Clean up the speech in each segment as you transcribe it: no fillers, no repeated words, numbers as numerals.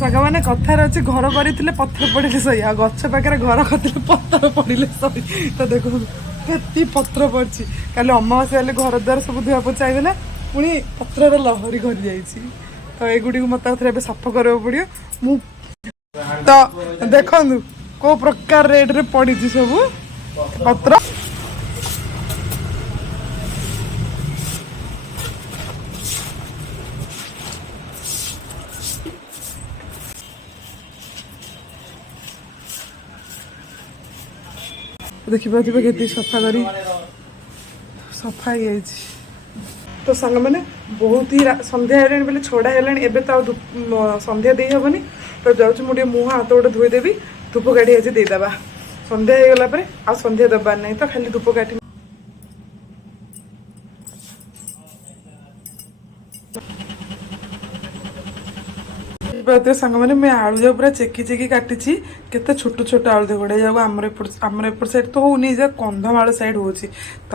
ସାଙ୍ଗମାନେ କଥାରେ ଅଛି ଘର କରିଥିଲେ ପଥର ପଡ଼ିଲେ ସହି ଆଉ ଗଛ ପାଖରେ ଘର କରିଥିଲେ ପଥର ପଡ଼ିଲେ ସହି। ତ ଦେଖନ୍ତୁ କେତେ ପତ୍ର ପଡ଼ିଛି। କାଲି ଅମାବାସ୍ୟା ହେଲେ ଘର ଦ୍ୱାର ସବୁ ଧୁଆ ପୋଛା ହେଇଗଲା ପୁଣି ପତ୍ରର ଲହରୀ ଘରି ଯାଇଛି। ତ ଏଗୁଡ଼ିକୁ ମୋତେ ଆଉଥରେ ଏବେ ସଫା କରିବାକୁ ପଡ଼ିବ। ମୁଁ ତ ଦେଖନ୍ତୁ କେଉଁ ପ୍ରକାର ରେଟ୍ରେ ପଡ଼ିଛି ସବୁ ପତ୍ର। ଦେଖିପାରୁଥିବେ କେତେ ସଫା କରି ସଫା ହେଇଯାଇଛି। ତ ସାଙ୍ଗମାନେ ବହୁତ ହି ସନ୍ଧ୍ୟା ହେଲାଣି ବୋଲି ଛଡ଼ା ହେଲାଣି। ଏବେ ତ ଆଉ ସନ୍ଧ୍ୟା ଦେଇ ହେବନି। ତ ଯାଉଛି ମୁଁ ଟିକେ ମୁହଁ ହାତ ଗୋଟେ ଧୋଇଦେବି ଧୂପ କାଠି ଆଜି ଦେଇଦେବା। ସନ୍ଧ୍ୟା ହେଇଗଲା ପରେ ଆଉ ସନ୍ଧ୍ୟା ଦେବାର ନାହିଁ ତ ଖାଲି ଧୂପ କାଠି। ସାଙ୍ଗମାନେ ମୁଁ ଆଳୁ ଯାକ ପୁରା ଚେକି ଚେକି କାଟିଛି। କେତେ ଛୋଟ ଛୋଟ ଆଳୁ ଗୁଡ଼ା ଯାକ ଆମର ଏପଟ ସାଇଡ୍ ତ ହଉନି, ଯା କନ୍ଧମାଳ ସାଇଡ୍ ହଉଛି। ତ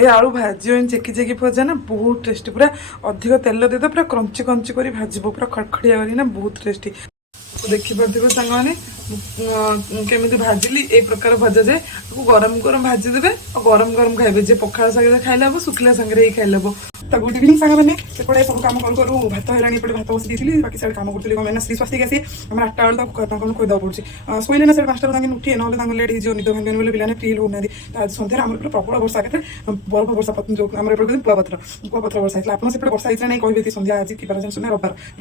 ଏ ଆଳୁ ଭାଜିବ ଚେକି ଚେକି ଭଜା ନା ବହୁତ ଟେଷ୍ଟି। ପୁରା ଅଧିକ ତେଲ ଦେଇଦ ପୁରା କ୍ରଞ୍ଚି କ୍ରଞ୍ଚି କରି ଭାଜିବ ପୁରା ଖଡ଼ଖଡ଼ିଆ କରି ନା ବହୁତ ଟେଷ୍ଟି। ଦେଖିପାରୁଥିବେ ସାଙ୍ଗମାନେ କେମିତି ଭାଜିଲି। ଏଇ ପ୍ରକାର ଭଜାଯାଏ। ତାକୁ ଗରମ ଗରମ ଭାଜିଦେବେ ଆଉ ଗରମ ଗରମ ଖାଇବେ। ଯେ ପଖାଳ ସାଙ୍ଗରେ ଖାଇଲେ ହବ, ଶୁଖିଲା ସାଙ୍ଗରେ ହିଁ ଖାଇଲେ ହବ। ତ ଗୁଡ୍ ଇଭିନିଂ ସାଙ୍ଗମାନେ। ସେପଟେ ସବୁ କାମ କରୁ କରୁ ଭାତ ହେଲାଣି। ଏପଟେ ଭାତ ବସି ଦେଇଥିଲି, ବାକି ସାଇଡ୍ କାମ କରୁଥିଲି। କ'ଣ ଶ୍ରୀ ସ୍ୱାସ୍ତିକ ଆସି ଆମର 8ଟା ବେଳେ ତାଙ୍କୁ ଖୋଇଦେବାକୁ ପଡୁଛି। ଶୋଇଲେ ନା ସାଢ଼େ 5ଟାରୁ ତାଙ୍କେ ଉଠିଏ, ନହେଲେ ତାଙ୍କୁ ଲେଟ୍ ହେଇଯିବ, ନିଦ ଭାଙ୍ଗିବନି ବୋଲି ପିଲାମାନେ ଫ୍ରି ହେଉନାହାନ୍ତି। ସନ୍ଧ୍ୟାରେ ଆମର ଏପଟେ ପ୍ରବଳ ବର୍ଷା। କେତେ ବରଫ ବର୍ଷା ଯେଉଁ ଆମର ଏପଟେ କୁଆପଥର ବର୍ଷା ହେଇଥିଲା। ଆପଣ ସେପଟେ ବର୍ଷା ହେଇଥିଲା ନାହିଁ କହିବେ। ସନ୍ଧ୍ୟା ଆଜି କି ବାର ଜାଣିଛୁ ନା?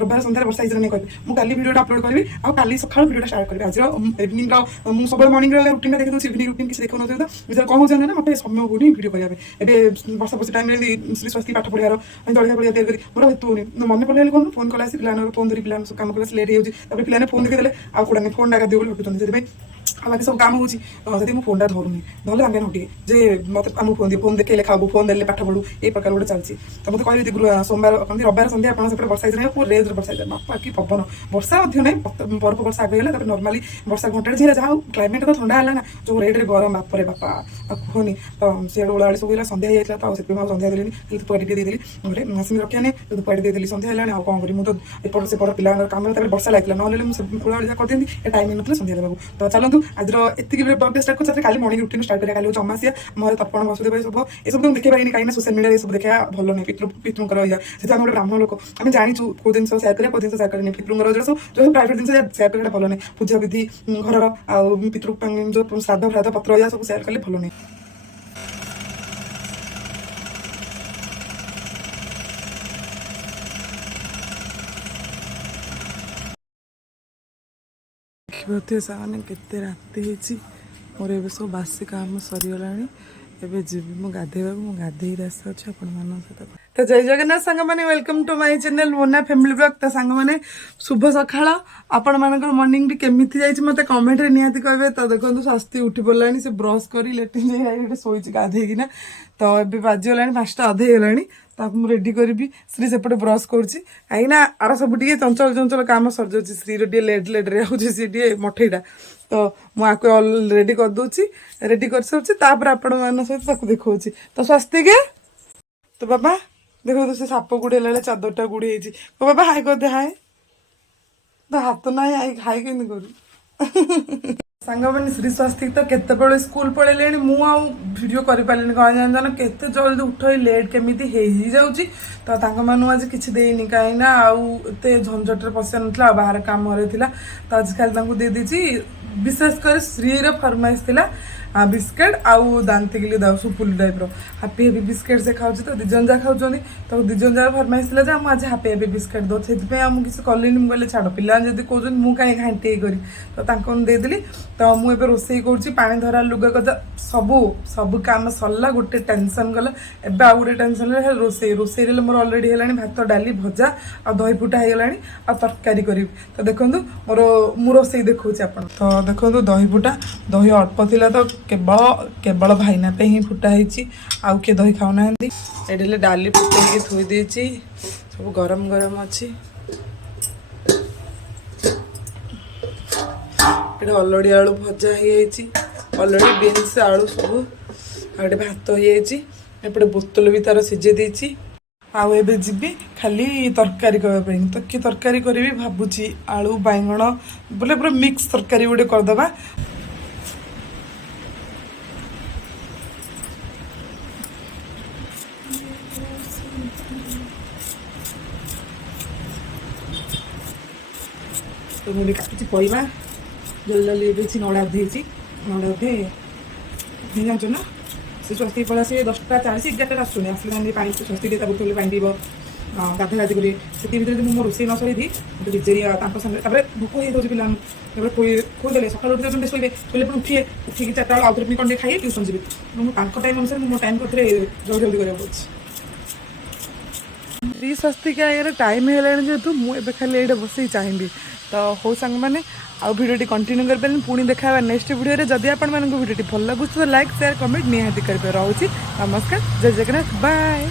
ରବିବାର ସନ୍ଧ୍ୟାରେ ବର୍ଷା ହେଇଥିଲା ନାହିଁ କହିବେ। ମୁଁ କାଲି ଭିଡ଼ିଓଟା ଅପଲୋଡ଼ କରିବି ଆଉ କାଲି ସକାଳୁ ଭିଡ଼ିଓଟା ଷ୍ଟାର୍ଟ କରିବି। ଆଜିର ଇଭିନିଂର ମୁଁ ସବୁବେଳେ ମର୍ଣ୍ଣିଂର ରୁଟିନ୍ଟା ଦେଖିଦେଉଛି। ଇଭିନିଂ ରୁଟିନ୍ କିଛି ଦେଖାଉନଥିଲି ତ ବିଷୟରେ କ'ଣ ହେଉଛି ନା ମୋତେ ସମୟ ହେଉନି ଭିଡ଼ିଓ କରିବା ପାଇଁ। ଏବେ ବର୍ଷା ବର୍ଷି ଟାଇମ୍ରେ ଶ୍ରୀ ସ୍ୱାସ୍ତି ପାଠ ପଢ଼ିବାର ଜଳଖିଆ ପଡ଼ିଆ ତିଆରି କରି ମୋର ହେତୁ ହେଉନି। ମନେ ପଡ଼ିଲେ କ'ଣ ଫୋନ୍ କଲା ଆସି ପିଲାମାନଙ୍କୁ ଫୋନ୍ ଧରି ପିଲାମାନଙ୍କୁ କାମ କରିବା ଲେଟ୍ ହେଇଯାଉଛି। ତାପରେ ପିଲାମାନେ ଫୋନ୍ ଦେଖିଦେଲେ ଆଉ କୋଉଟା ଫୋନ୍ ଡାକା ଦିଅ ବୋଲି ଭାବୁଛନ୍ତି। ସେଥିପାଇଁ ଆଉ ବାକି ସବୁ କାମ ହେଉଛି। ସେଥିପାଇଁ ମୁଁ ଫୋନ୍ଟା ଧରୁନି। ନହେଲେ ଆଜ୍ଞା ଟିକେ ଯେ ମୋତେ ଆମକୁ ଫୋନ୍ ଦିଏ, ଫୋନ୍ ଦେଖେଇଲେ ଖାଇବୁ, ଫୋନ୍ ଦେଲେ ପାଠ ପଢ଼ୁ, ଏଇ ପ୍ରକାର ଗୋଟେ ଚାଲିଛି। ତ ମୋତେ କହିବି ସୋମବାର ରବିବାର ସନ୍ଧ୍ୟା ଆପଣଙ୍କ ସେପଟେ ବର୍ଷା ହେଇଛି ନାହିଁ? ପୁଅ ରେଞ୍ଜରେ ବର୍ଷା ହେଇଥିଲା। ବାପା କି ପବନ ବର୍ଷା ମଧ୍ୟ ନାହିଁ, ବରଫ ବର୍ଷା ଆଗ ହେଲା। ତାପରେ ନର୍ମାଲି ବର୍ଷା ଘଣ୍ଟାଟେ ଝିଲା। ଯାହା ହଉ କ୍ଲାଇମେଟ୍ ତ ଥଣ୍ଡା ହେଲା ନା। ଯେଉଁ ରେଟ୍ରେ ଗରମ ବାପରେ ବାପା ଆଉ କୁହନି। ତ ସିଆଡ଼େ ଓଳାଳି ସବୁ ହେଲା, ସନ୍ଧ୍ୟା ହେଇଯାଇଥିଲା। ତ ଆଉ ସେଥିପାଇଁ ଆଉ ସନ୍ଧ୍ୟା ଦେଲିନି, ଧୂପକାଠି ଟିକେ ଦେଇଦେଲି। ଘରେ ମେସିନ୍ ରଖିବା ନେଇ ଧୂପକାଠି ଦେଇଦେଲି। ସନ୍ଧ୍ୟା ହେଲାଣି ଆଉ କ'ଣ କରିବି। ମୁଁ ତ ଏପଟ ସେପଟ ପିଲାଙ୍କର କାମରେ ତାପରେ ବର୍ଷା ଲାଗିଲା। ନହେଲେ ମୁଁ ଓଳାଳି ଯାହା କରିଦିଅନ୍ତି। ଏ ଟାଇମ୍ ହେଇନଥିଲା ସନ୍ଧ୍ୟା ଦେବାକୁ। ତ ଚାଲନ୍ତୁ ଆଜିର ଏତିକି ବ୍ଲଗ୍ଟା ଷ୍ଟାର୍ଟ କରୁଛି। କାଲି ମର୍ଣ୍ଣିଂ ରୁଟିନ୍ ଷ୍ଟାର୍ଟ କରିବା। କାଲି ହେଉଛି ଅମାବାସ୍ୟା। ମୋର ତର୍ପଣ ବସୁଦେବ ଏସବୁ ଏସବୁ ମୁଁ ଦେଖେଇ ପାରିନି, କାହିଁକିନା ସୋସିଆଲ ମିଡ଼ିଆରେ ଏସବୁ ଦେଖିବା ଭଲ ନାହିଁ। ପିତୃଙ୍କର ଇଏ ସେଥିପାଇଁ ଆମେ ଗୋଟେ ବ୍ରାହ୍ମଣ ଲୋକ, ଆମେ ଜାଣିଛୁ କେଉଁ ଜିନିଷ ସେୟାର କରିବା, କେଉଁ ଜିନିଷ ସେୟାର କରିନି। ପିତୃଙ୍କର ଯେଉଁ ପ୍ରାଇଭେଟ୍ ଜିନିଷ ସେୟାର କରିବା ଭଲ ନାହିଁ। ପୂଜା ବିଧି ଘରର ଆଉ ପିତୃ ଯେଉଁ ଶ୍ରାଦ୍ଧ ଫ୍ରାଦ୍ଧ ପତ୍ର ଇଆ ସବୁ ସେୟାର କଲେ ଭଲ ନାହିଁ। ଦେଖିପାରୁଥିବେ ସାଙ୍ଗମାନେ କେତେ ରାତି ହେଇଛି। ମୋର ଏବେ ସବୁ ବାସି କାମ ସରିଗଲାଣି। ଏବେ ଯିବି ମୁଁ ଗାଧେଇବାକୁ। ମୁଁ ଗାଧେଇକି ଆସିଛି ଆପଣମାନଙ୍କ ସହିତ। ତ ଜୟ ଜଗନ୍ନାଥ ସାଙ୍ଗମାନେ, welcome to my channel Mona family blog. ତ ସାଙ୍ଗମାନେ ଶୁଭ ସକାଳ। ଆପଣମାନଙ୍କର ମର୍ଣ୍ଣିଂଟି କେମିତି ଯାଇଛି ମୋତେ କମେଣ୍ଟରେ ନିହାତି କହିବେ। ତ ଦେଖନ୍ତୁ ସ୍ୱାସ୍ଥ୍ୟ ଉଠି ପଡ଼ିଲାଣି। ସେ ବ୍ରସ୍ କରି ଲେଟ୍ରିନ୍ ଯାଇ ଗୋଟେ ଶୋଇଛି ଗାଧେଇକିନା। ତ ଏବେ ବାଜିଗଲାଣି 5ଟା ଅଧେ ହେଇଗଲାଣି। ତାକୁ ମୁଁ ରେଡ଼ି କରିବି। ଶ୍ରୀ ସେପଟେ ବ୍ରସ୍ କରୁଛି, କାହିଁକିନା ଆର ସବୁ ଟିକେ ଚଞ୍ଚଳ ଚଞ୍ଚଳ କାମ ସରିଯାଉଛି। ଶ୍ରୀର ଟିକେ ଲେଟ୍ରେ ହେଉଛି, ସିଏ ଟିକେ ମଠେଇଟା। ତ ମୁଁ ଆକୁ ରେଡ଼ି କରିଦେଉଛି। ରେଡ଼ି କରିସାରୁଛି, ତାପରେ ଆପଣମାନଙ୍କ ସହିତ ତାକୁ ଦେଖାଉଛି। ତ ସ୍ୱାସ୍ତିକ ତ ବାବା ଦେଖନ୍ତୁ ସେ ସାପ ଗୁଡ଼େଇଲା ବେଳେ ଚାଦରଟା ଗୁଡ଼େଇ ହେଇଛି। ଓ ବାବା ହାଇ କରିଦେ, ହାଇ। ତ ହାତ ନାହିଁ, ହାଇ କେମିତି କରୁ। ସାଙ୍ଗମାନେ ଶ୍ରୀ ସ୍ୱାସ୍ତିକ ତ କେତେବେଳେ ସ୍କୁଲ ପଳେଇଲେଣି। ମୁଁ ଆଉ ଭିଡ଼ିଓ କରିପାରିଲିନି, କ'ଣ ଜାଣିଛ ନା କେତେ ଜଲ୍ଦି ଉଠ ଲେଟ୍ କେମିତି ହେଇଯାଉଛି। ତ ତାଙ୍କମାନଙ୍କୁ ଆଜି କିଛି ଦେଇନି, କାହିଁକିନା ଆଉ ଏତେ ଝଞ୍ଝଟରେ ପଶିବା ନଥିଲା, ଆଉ ବାହାର କାମରେ ଥିଲା। ତ ଆଜିକାଲି ତାଙ୍କୁ ଦେଇଦେଇଛି। ବିଶେଷ କରି ଶ୍ରୀର ଫରମାଇଶ ଥିଲା ବିସ୍କେଟ୍ ଆଉ ଦାନ୍ତିକିଲି ଦାଉ ସୁପୁଲି ଟାଇପ୍ର ହାପି ହାପି ବିସ୍କେଟ୍ ସେ ଖାଉଛି। ତ 2 ଜଣ ଯାକ ଖାଉଛନ୍ତି। ତ 2 ଜଣ ଯାକ ଫରମାଇଶ ଥିଲା ଯେ ମୁଁ ଆଜି ହାପି ହାପି ବିସ୍କେଟ୍ ଦେଉଛି। ସେଥିପାଇଁ ଆଉ ମୁଁ କିଛି କଲିନି। ମୁଁ କହିଲି ଛାଡ଼, ପିଲାମାନେ ଯଦି କହୁଛନ୍ତି ମୁଁ କାହିଁକି ଘାଣ୍ଟି କରି। ତ ତାଙ୍କୁ ଦେଇଦେଲି। ତ ମୁଁ ଏବେ ରୋଷେଇ କରୁଛି। ପାଣି ଧରା, ଲୁଗା କଚା ସବୁ କାମ ସରିଲା। ଗୋଟେ ଟେନସନ୍ ଗଲା। ଏବେ ଆଉ ଗୋଟେ ଟେନସନ୍ ହେଲା ରୋଷେଇରେ ମୋର ଅଲରେଡ଼ି ହେଲାଣି ଭାତ, ଡାଲି, ଭଜା ଆଉ ଦହି ଫୁଟା ହେଇଗଲାଣି। ଆଉ ତରକାରୀ କରିବି। ତ ଦେଖନ୍ତୁ ମୁଁ ରୋଷେଇ ଦେଖାଉଛି ଆପଣ। ତ ଦେଖନ୍ତୁ ଦହି ଫୁଟା, ଦହି ଅଳ୍ପ ଥିଲା ତ କେବଳ ଭାଇନା ପାଇଁ ହିଁ ଫୁଟା ହେଇଛି। ଆଉ କିଏ ଦହି ଖାଉନାହାନ୍ତି। ଏଠି ହେଲେ ଡାଲି ଫୁଟେଇକି ଥୋଇ ଦେଇଛି, ସବୁ ଗରମ ଗରମ ଅଛି। ଏଠି ଅଲଡ଼ି ଆଳୁ ଭଜା ହେଇଯାଇଛି, ଅଲଡ଼ି ବିନ୍ସ ଆଳୁ ସବୁ। ଆଉ ଏଠି ଭାତ ହେଇଯାଇଛି। ଏପଟେ ବୋତଲ ବି ତାର ସିଝେଇ ଦେଇଛି। ଆଉ ଏବେ ଯିବି ଖାଲି ତରକାରୀ କରିବା ପାଇଁ। ତ କି ତରକାରୀ କରିବି ଭାବୁଛି, ଆଳୁ ବାଇଗଣ ବୋଲେ ପୁରା ମିକ୍ସ ତରକାରୀ ଗୋଟେ କରିଦେବା। ତ ମୁଁ ଏବେ କାଟୁଛି ପରିବା, ଜଲ୍ଦି ଜଲ୍ଦି ଏବେ କିଛି ନଡ଼ା ଅଧେ ହେଇଛି, ନଡ଼ା ଅଧେ ଜାଣିଛୁ ନା ସେ ସ୍ୱସ୍ତିକ ପଳେଇ ଆସିବେ 10ଟା 40 11ଟାରେ ଆସୁଛନ୍ତି। ଆସିଲେ ମାନେ ପାଣି ସ୍ୱସ୍ତିକ ତା ବୋତଲରେ ପାଣି ପିଇବ, ଗାଧୋଇ ଗାଧି କରି ସେଥି ଭିତରେ ଯଦି ମୁଁ ମୋ ରୋଷେଇ ନ ସରେଇଦି ମୋତେ ବିଜେରି ତାଙ୍କ ସାଙ୍ଗରେ ତାପରେ ଭୋକ ହେଇଯାଉଛି ପିଲାଙ୍କୁ। ତାପରେ ଖୋଇଦେଲେ ସକାଳୁ ଉଠି ଯାଉଛନ୍ତି, ଶୋଇବେ ପୁଣି ଉଠିବେ, ଉଠିକି 4ଟା ବେଳେ ଆଉଥରେ ପୁଣି କ'ଣ ଟିକେ ଖାଇ ଟ୍ୟୁସନ୍ ଯିବେ। ମୁଁ ତାଙ୍କ ଟାଇମ୍ ଅନୁସାରେ ମୁଁ ମୋ ଟାଇମ୍ ଭିତରେ ଜଲ୍ଦି ଜଲ୍ଦି କରିବାକୁ ପଡ଼ୁଛି। ସ୍ୱସ୍ତିକା ଇଏର ଟାଇମ୍ ହେଇଗଲାଣି ଯେହେତୁ ମୁଁ ଏବେ ଖାଲି ଏଇଟା ବସିକି ଚାହିଁବି। ତ ହଉ ସାଙ୍ଗମାନେ, ଆଉ ଭିଡ଼ିଓଟି କଣ୍ଟିନ୍ୟୁ କରିପାରିନି, ପୁଣି ଦେଖା ହେବା ନେକ୍ସଟ ଭିଡ଼ିଓରେ। ଯଦି ଆପଣମାନଙ୍କୁ ଭିଡ଼ିଓଟି ଭଲ ଲାଗୁଛି ତ ଲାଇକ୍ ସେୟାର କମେଣ୍ଟ ନିହାତି କରିବେ। ରହୁଛି, ନମସ୍କାର, ଜୟ ଜଗନ୍ନାଥ, ବାଏ।